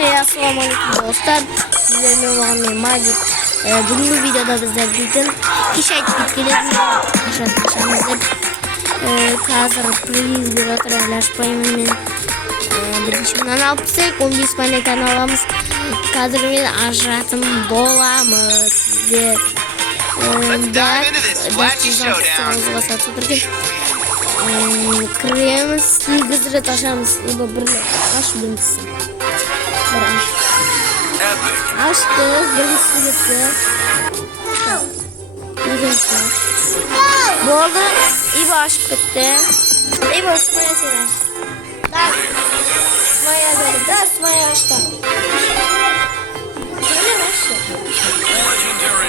Hey, assalomualaikum do'stlar. Sizlarga men Majid. Bugungi videoda bizlar birlikte iş aytib kelamiz. Aşağıdashamiz deb. Hozir please bir o'tiralashmayman men. Birinchi bundan olsak 15 monetani olamiz. Hozir men ajratib bo'lamiz sizga. Krem sigizre taşamız. Bu bir aş bilinsin. Bir aş. Aştı birisi gitti. Birisi. Bu oldu. İbo aş bitti. İbo smaya sever. Bak. Smaya dedi. Da smaya açtı. Öyle mi aştı?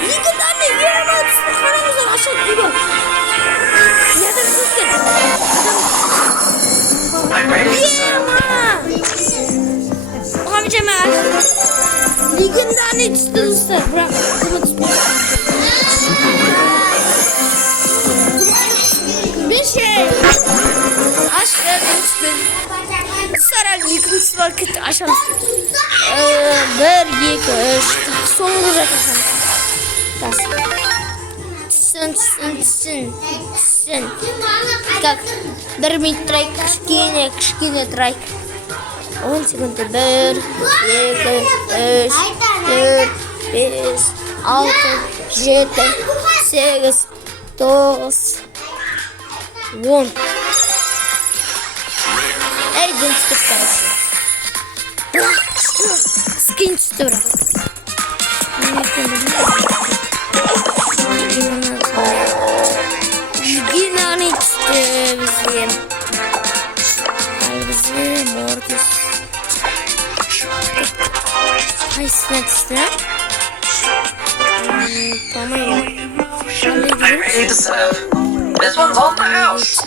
Yıkın anne. Yürüme. Karamızdan aşağı İbo. Nereden siz geldin? Abi Cemal. Legendarный түсті. Bırak. Bir şey. Aşkı düştü. Sonra yıkıntısı var kötü aşağısı. Bir yıkış. Sonunda aşağısı. Түсін. Как bir mitrayk kichkina trayk. 10 sekundda 1 2 3 4 5 6 7 8 9 10. Elden tutup karışıyor. Skin tutup. Legendarный bizim. Bizim mortis. Haysnetsin. Tamam. This one's on the house.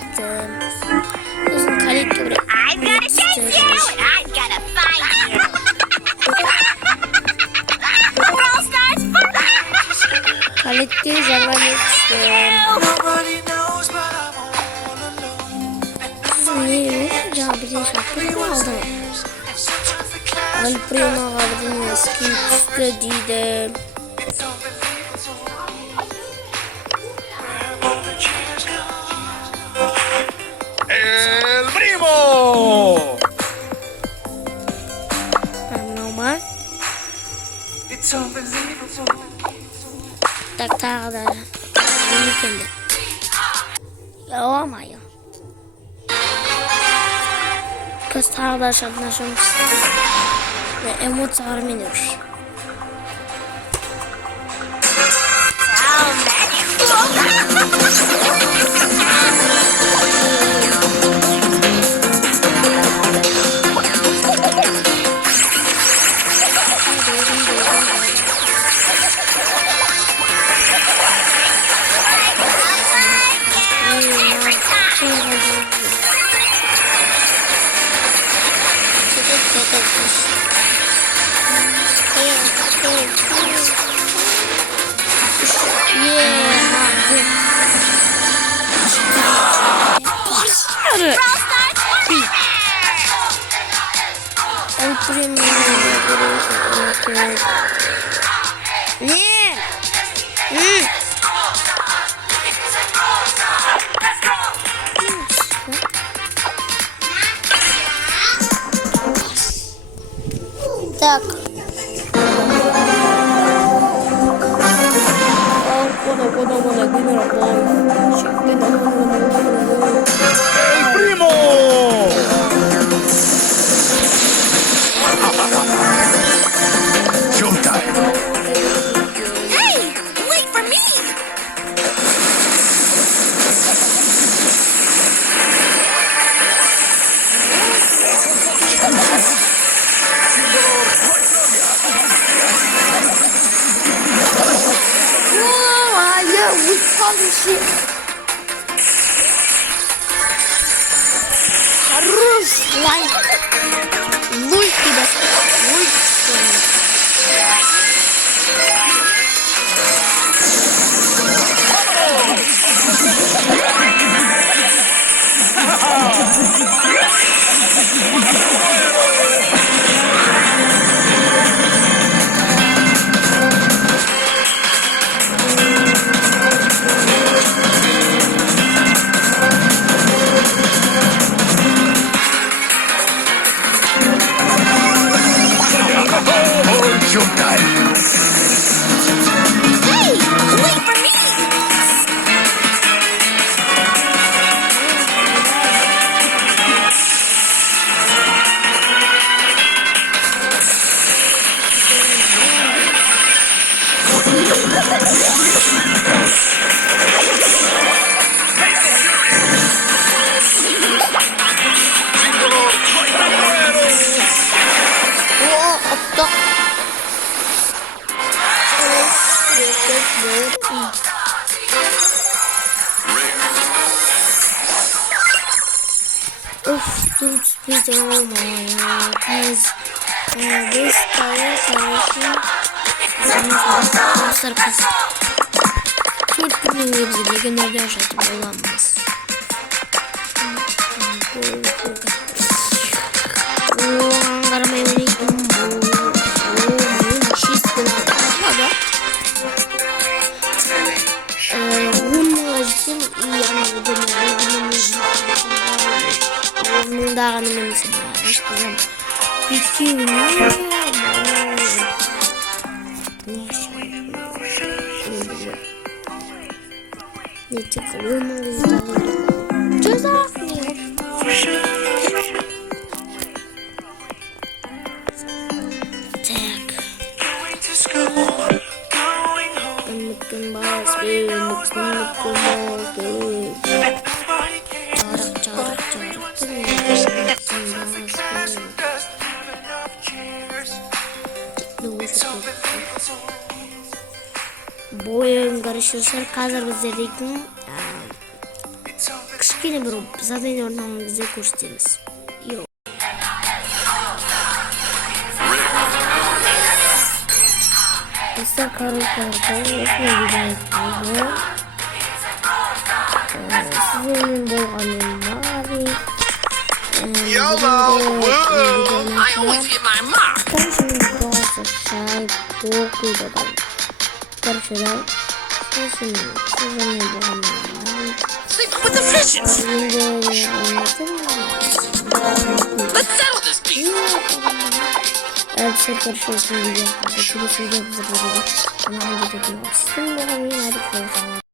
Uzun kalit gibi. I've got to chase you, and I've got to find you. Brawl Stars forever. Kalitli zaman geçtim. Nobody knows but I wanna Niye? Ya bir şey aldım. Alprima aldım. Skin istediydim. El primo. Normal. Tak da. Weekend. Ya ama ya. Kız arkadaşlarımız ve emot sarmıyoruz. Ne? Так. El primo. Showtime. Hey, wait for me. Ya uçan bir şey. Harus like. Luy gibi. Luy. Showtime. Hey, wait for me! Oo, attık. Of, dur biz olma ya. Biz tavır savaşı. Dostlar kız. 4 günlüğüne bizi legendarda yaşatım olamaz. Karamayı unuttum. Mayın çizdim. Hadi. Bunun için iyi anladım. Bunun daha anlamamışsın. Bitki mi? Ne çıkıyor? Ceza Bu oyun karışırsa қазір біздер дейтін кішкене бір задание орнаған кезде көрсетеміз. Dostlar karışlardan osuna gidelim. Sizin болғаным mavi. I always hit my mark. Şahit okuydu da. Karşıdan sizin болғаным mavi. Sleep with the fishes. Let's settle this beef. Evet, arkadaşlar şimdi video yaptık. Şimdi size hazırladık. Ama hangi videoda sizin болғаным mavi.